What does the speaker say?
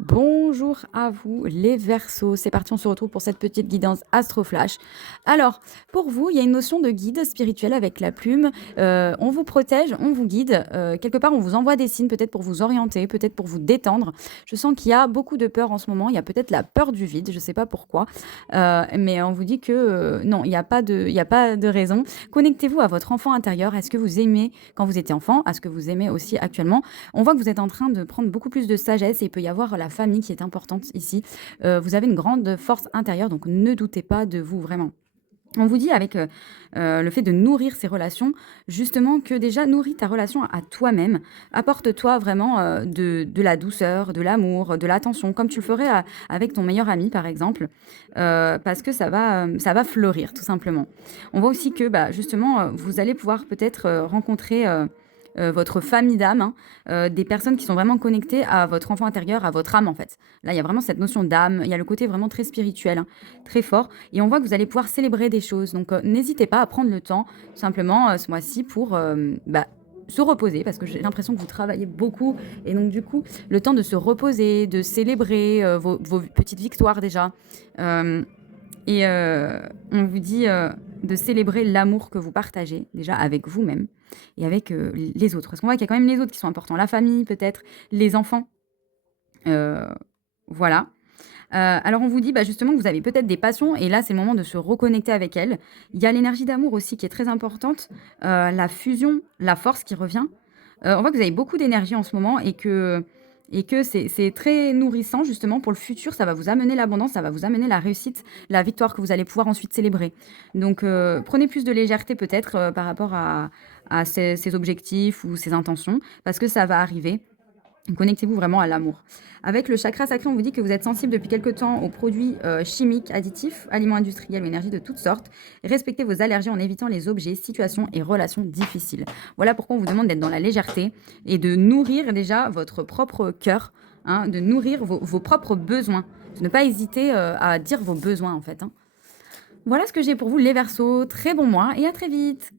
Bonjour à vous les Verseaux, c'est parti, on se retrouve pour cette petite guidance Astro Flash. Alors, pour vous, il y a une notion de guide spirituel avec la plume. On vous protège, on vous guide. Quelque part, on vous envoie des signes, peut-être pour vous orienter, peut-être pour vous détendre. Je sens qu'il y a beaucoup de peur en ce moment. Il y a peut-être la peur du vide, je ne sais pas pourquoi. Mais on vous dit que non, il y a pas de raison. Connectez-vous à votre enfant intérieur. Est-ce que vous aimez quand vous étiez enfant? Est-ce que vous aimez aussi actuellement? On voit que vous êtes en train de prendre beaucoup plus de sagesse et il peut y avoir la famille qui est importante ici. Vous avez une grande force intérieure, donc ne doutez pas de vous vraiment. On vous dit avec le fait de nourrir ces relations, justement que déjà nourris ta relation à toi-même, apporte-toi vraiment de la douceur, de l'amour, de l'attention, comme tu le ferais avec ton meilleur ami par exemple, parce que ça va fleurir tout simplement. On voit aussi que bah, justement, vous allez pouvoir peut-être rencontrer votre famille d'âme, hein, des personnes qui sont vraiment connectées à votre enfant intérieur, à votre âme en fait. Là, il y a vraiment cette notion d'âme, il y a le côté vraiment très spirituel, hein, très fort. Et on voit que vous allez pouvoir célébrer des choses. Donc, n'hésitez pas à prendre le temps, simplement, ce mois-ci, pour bah, se reposer, parce que j'ai l'impression que vous travaillez beaucoup. Et donc, du coup, le temps de se reposer, de célébrer vos petites victoires déjà. Euh, on vous dit de célébrer l'amour que vous partagez déjà avec vous-même et avec les autres. Parce qu'on voit qu'il y a quand même les autres qui sont importants. La famille, peut-être, les enfants. euh, voilà. Alors on vous dit bah, justement que vous avez peut-être des passions et là c'est le moment de se reconnecter avec elles. Il y a l'énergie d'amour aussi qui est très importante, la fusion, la force qui revient. On voit que vous avez beaucoup d'énergie en ce moment et que c'est très nourrissant justement pour le futur. Ça va vous amener l'abondance, ça va vous amener la réussite, la victoire que vous allez pouvoir ensuite célébrer. Donc prenez plus de légèreté peut-être par rapport à ces objectifs ou ces intentions parce que ça va arriver. Connectez-vous vraiment à l'amour. Avec le chakra sacré, on vous dit que vous êtes sensible depuis quelque temps aux produits chimiques, additifs, aliments industriels ou énergies de toutes sortes. Respectez vos allergies en évitant les objets, situations et relations difficiles. Voilà pourquoi on vous demande d'être dans la légèreté et de nourrir déjà votre propre cœur, hein, de nourrir vos propres besoins. De ne pas hésiter à dire vos besoins en fait, hein. Voilà ce que j'ai pour vous les Verseaux. Très bon mois et à très vite.